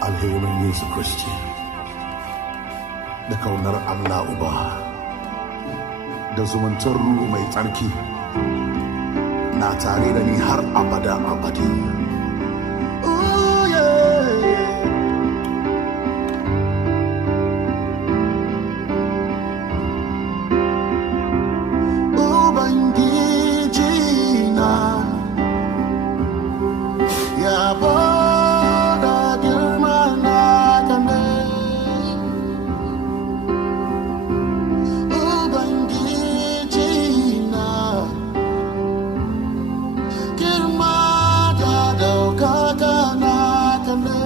alherin Yesu Kristi da kaunar Allah Uba da zumuntar Ruhu mai tsarki na tare da ni har abada abadi. Oh, yeah. Ubangiji na ya bada girma na kane. Ubangiji na girma da daukaka na kane.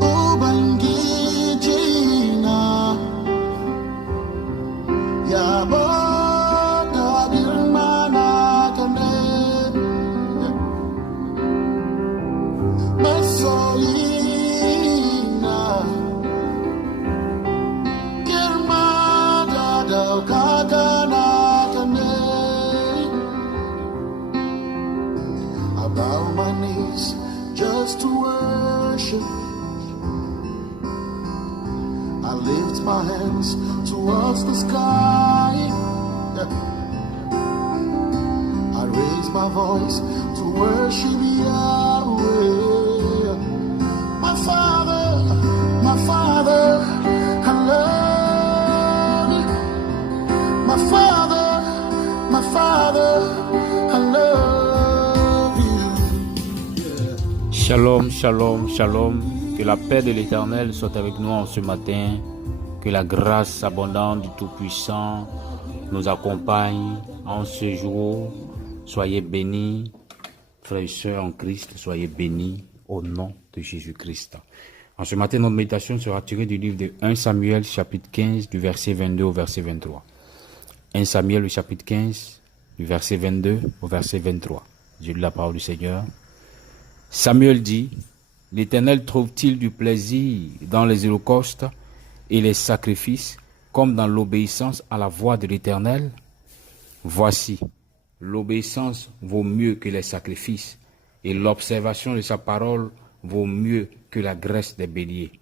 Ubangiji na ya bada girma na kane. Masoyina girma da daukaka na kane. I bow my knees just to worship. I lift my hands towards the sky. I raise my voice to worship Yahweh. My Father, I love you. My Father, I love you. Yeah. Shalom, shalom, shalom. Que la paix de l'Éternel soit avec nous en ce matin. Que la grâce abondante du Tout-Puissant nous accompagne en ce jour. Soyez bénis, frères et sœurs en Christ, soyez bénis au nom de Jésus-Christ. En ce matin, notre méditation sera tirée du livre de 1 Samuel, chapitre 15, du verset 22 au verset 23. 1 Samuel, le chapitre 15, du verset 22 au verset 23. J'ai lu la parole du Seigneur. Samuel dit, « L'Éternel trouve-t-il du plaisir dans les holocaustes et les sacrifices, comme dans l'obéissance à la voix de l'Éternel? Voici, l'obéissance vaut mieux que les sacrifices, et l'observation de sa parole vaut mieux que la graisse des béliers.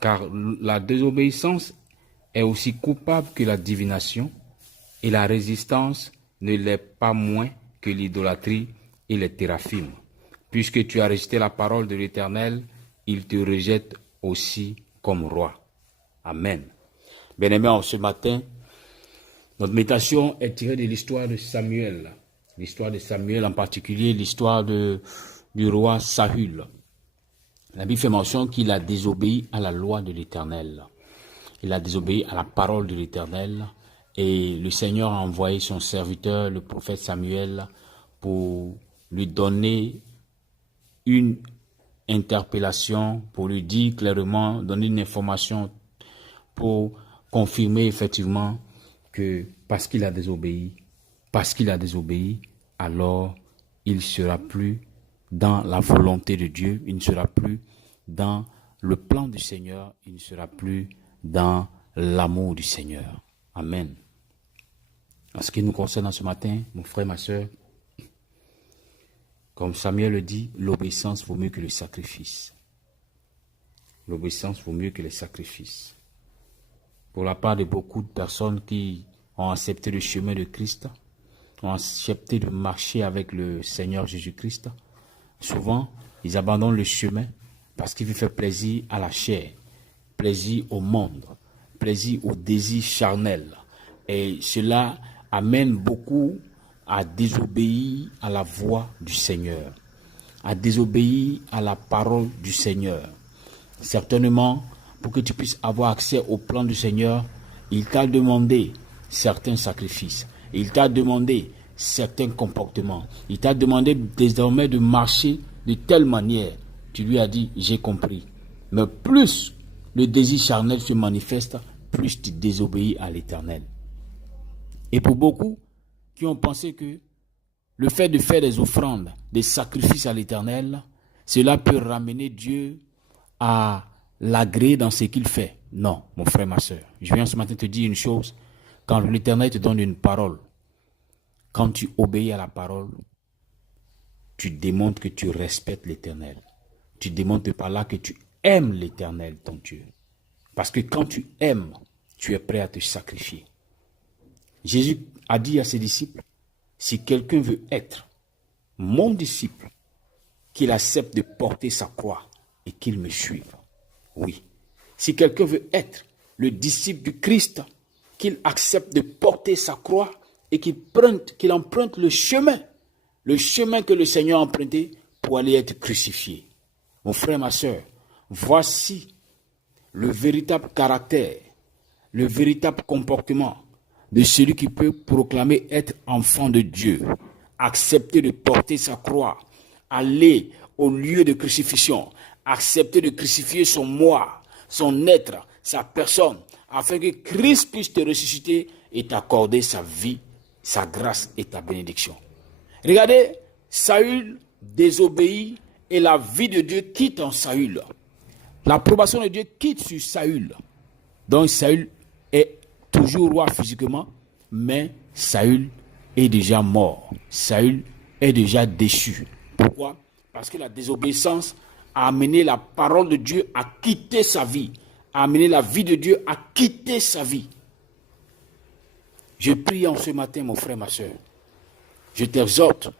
Car la désobéissance est aussi coupable que la divination, et la résistance ne l'est pas moins que l'idolâtrie et les téraphimes. Puisque tu as rejeté la parole de l'Éternel, il te rejette aussi comme roi. » Amen. Bien-aimés, ce matin, notre méditation est tirée de l'histoire de Samuel. L'histoire de Samuel, en particulier l'histoire du roi Saül. La Bible fait mention qu'il a désobéi à la loi de l'Éternel. Il a désobéi à la parole de l'Éternel. Et le Seigneur a envoyé son serviteur, le prophète Samuel, pour lui donner une interpellation, pour lui dire clairement, donner une information pour confirmer effectivement que parce qu'il a désobéi, alors il ne sera plus dans la volonté de Dieu, il ne sera plus dans le plan du Seigneur, il ne sera plus dans l'amour du Seigneur. Amen. En ce qui nous concerne ce matin, mon frère, ma soeur, comme Samuel le dit, l'obéissance vaut mieux que le sacrifice. L'obéissance vaut mieux que les sacrifices. Pour la part de beaucoup de personnes qui ont accepté le chemin de Christ, ont accepté de marcher avec le Seigneur Jésus-Christ, souvent, ils abandonnent le chemin parce qu'ils veulent faire plaisir à la chair, plaisir au monde, plaisir au désir charnel. Et cela amène beaucoup à désobéir à la voix du Seigneur, à désobéir à la parole du Seigneur. Certainement, pour que tu puisses avoir accès au plan du Seigneur, il t'a demandé certains sacrifices, il t'a demandé certains comportements, il t'a demandé désormais de marcher de telle manière. Tu lui as dit, j'ai compris. Mais plus le désir charnel se manifeste, plus tu désobéis à l'Éternel. Et pour beaucoup qui ont pensé que le fait de faire des offrandes, des sacrifices à l'Éternel, cela peut ramener Dieu à l'agréer dans ce qu'il fait. Non, mon frère, ma soeur. Je viens ce matin te dire une chose. Quand l'Éternel te donne une parole, quand tu obéis à la parole, tu démontres que tu respectes l'Éternel. Tu démontres par là que tu aimes l'Éternel, ton Dieu. Parce que quand tu aimes, tu es prêt à te sacrifier. Jésus a dit à ses disciples, si quelqu'un veut être mon disciple, qu'il accepte de porter sa croix et qu'il me suive. Oui. Si quelqu'un veut être le disciple du Christ, qu'il accepte de porter sa croix et qu'il emprunte le chemin que le Seigneur a emprunté pour aller être crucifié. Mon frère, ma soeur, voici le véritable caractère, le véritable comportement de celui qui peut proclamer être enfant de Dieu, accepter de porter sa croix, aller au lieu de crucifixion, accepter de crucifier son moi, son être, sa personne, afin que Christ puisse te ressusciter et t'accorder sa vie, sa grâce et ta bénédiction. Regardez, Saül désobéit et la vie de Dieu quitte en Saül. L'approbation de Dieu quitte sur Saül. Donc Saül est toujours roi physiquement, mais Saül est déjà mort. Saül est déjà déchu. Pourquoi? Parce que la désobéissance a amené la parole de Dieu à quitter sa vie, a amené la vie de Dieu à quitter sa vie. Je prie en ce matin, mon frère, ma soeur. Je t'exhorte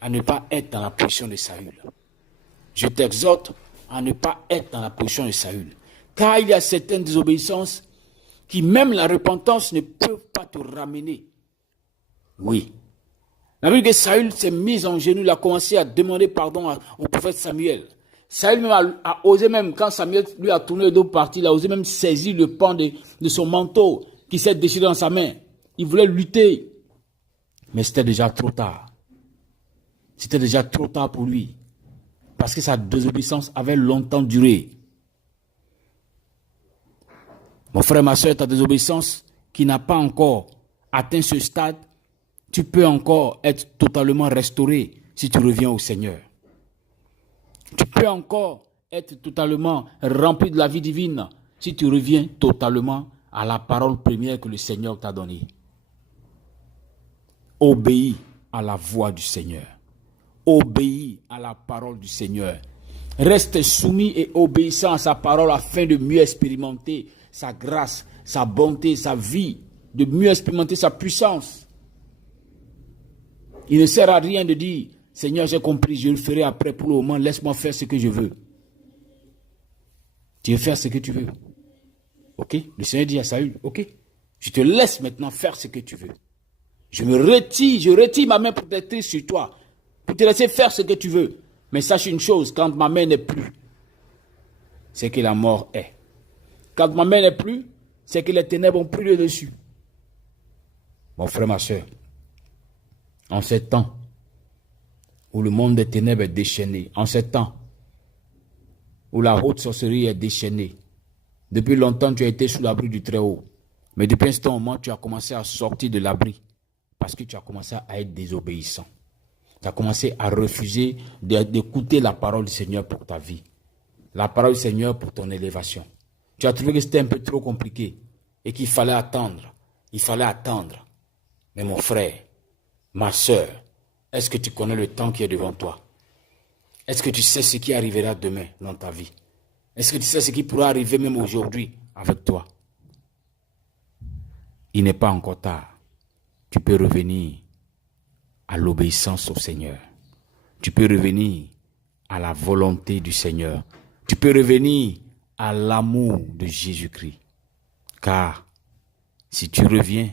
à ne pas être dans la position de Saül. Je t'exhorte à ne pas être dans la position de Saül. Car il y a certaines désobéissances qui, même la repentance, ne peuvent pas te ramener. Oui. La Bible dit que Saül s'est mis en genoux, il a commencé à demander pardon au prophète Samuel. Saül même a osé même, quand Samuel lui a tourné le dos parti, il a osé même saisir le pan de son manteau qui s'est déchiré dans sa main. Il voulait lutter. Mais c'était déjà trop tard. C'était déjà trop tard pour lui. Parce que sa désobéissance avait longtemps duré. Mon frère, ma soeur, ta désobéissance qui n'a pas encore atteint ce stade, tu peux encore être totalement restauré si tu reviens au Seigneur. Tu peux encore être totalement rempli de la vie divine si tu reviens totalement à la parole première que le Seigneur t'a donnée. Obéis à la voix du Seigneur. Obéis à la parole du Seigneur. Reste soumis et obéissant à sa parole afin de mieux expérimenter sa grâce, sa bonté, sa vie, de mieux expérimenter sa puissance. Il ne sert à rien de dire, Seigneur, j'ai compris, je le ferai après, pour le moment, laisse-moi faire ce que je veux. Tu veux faire ce que tu veux. Ok? Le Seigneur dit à Saül, ok? Je te laisse maintenant faire ce que tu veux. Je retire ma main protectrice sur toi, pour te laisser faire ce que tu veux. Mais sache une chose, quand ma main n'est plus, c'est que la mort est. Quand ma main n'est plus, c'est que les ténèbres ont pris le dessus. Mon frère, ma soeur, en ces temps où le monde des ténèbres est déchaîné, en ces temps où la haute sorcellerie est déchaînée, depuis longtemps tu as été sous l'abri du Très-Haut, mais depuis ce moment tu as commencé à sortir de l'abri parce que tu as commencé à être désobéissant. Tu as commencé à refuser d'écouter la parole du Seigneur pour ta vie, la parole du Seigneur pour ton élévation. Tu as trouvé que c'était un peu trop compliqué et qu'il fallait attendre. Il fallait attendre. Mais mon frère, ma soeur, est-ce que tu connais le temps qui est devant toi? Est-ce que tu sais ce qui arrivera demain dans ta vie? Est-ce que tu sais ce qui pourra arriver même aujourd'hui avec toi? Il n'est pas encore tard. Tu peux revenir à l'obéissance au Seigneur. Tu peux revenir à la volonté du Seigneur. Tu peux revenir à l'amour de Jésus-Christ. Car si tu reviens,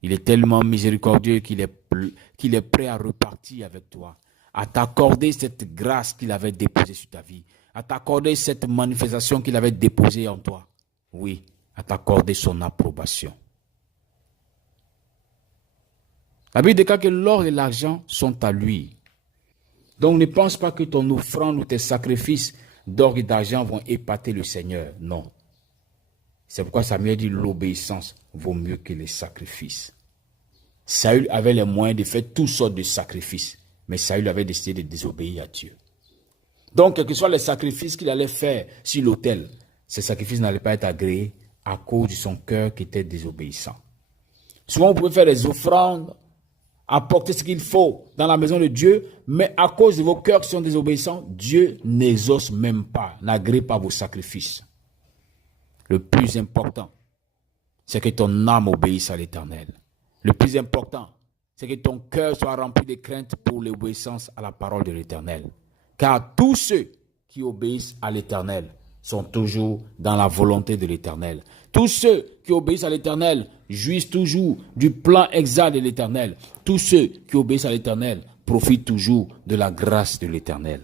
il est tellement miséricordieux qu'il est prêt à repartir avec toi, à t'accorder cette grâce qu'il avait déposée sur ta vie, à t'accorder cette manifestation qu'il avait déposée en toi. Oui, à t'accorder son approbation. La Bible déclare que l'or et l'argent sont à lui. Donc ne pense pas que ton offrande ou tes sacrifices d'or et d'argent vont épater le Seigneur. Non. C'est pourquoi Samuel dit l'obéissance vaut mieux que les sacrifices. Saül avait les moyens de faire toutes sortes de sacrifices, mais Saül avait décidé de désobéir à Dieu. Donc, quels que soient les sacrifices qu'il allait faire sur l'autel, ces sacrifices n'allaient pas être agréés à cause de son cœur qui était désobéissant. Souvent, vous pouvez faire des offrandes apporter ce qu'il faut dans la maison de Dieu, mais à cause de vos cœurs qui sont désobéissants, Dieu n'exauce même pas, n'agrée pas vos sacrifices. Le plus important, c'est que ton âme obéisse à l'Éternel. Le plus important, c'est que ton cœur soit rempli de crainte pour l'obéissance à la parole de l'Éternel. Car tous ceux qui obéissent à l'Éternel sont toujours dans la volonté de l'Éternel. Tous ceux qui obéissent à l'Éternel jouissent toujours du plan exact de l'Éternel. Tous ceux qui obéissent à l'Éternel profitent toujours de la grâce de l'Éternel.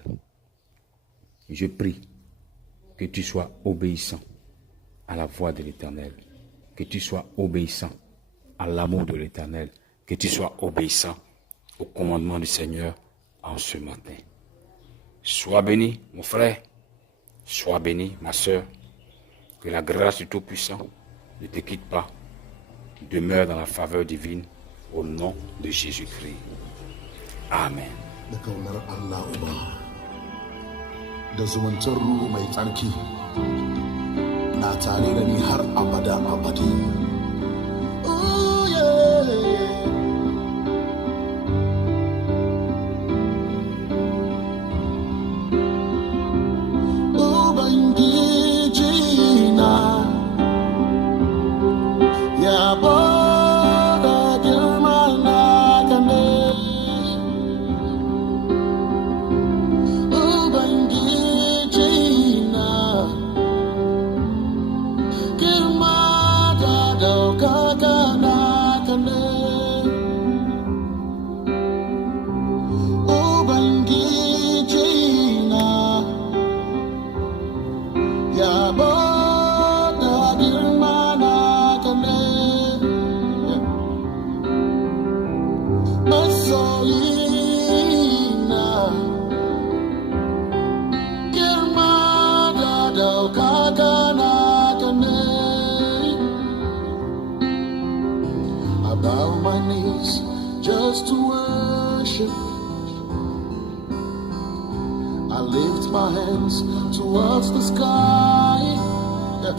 Je prie que tu sois obéissant à la voix de l'Éternel, que tu sois obéissant à l'amour de l'Éternel, que tu sois obéissant au commandement du Seigneur en ce matin. Sois béni, mon frère, sois béni, ma soeur, que la grâce du Tout-Puissant ne te quitte pas, demeure dans la faveur divine, au nom de Jésus-Christ. Amen. Da kaunar Allah Uba, da zumuntar ruhu mai tsarki, na tare da ni har abada abadi. Oh yeah. Ubangiji na, ya bada girma naka ne. Ubangiji na, girma da daukaka naka ne. Ubangiji na, ya bada girma naka ne. Masoyina, girma da daukaka naka ne. I bow my knees just to worship. I lift my hands towards the sky. Yeah.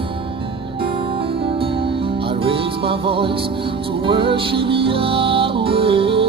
I raise my voice to worship Yahweh.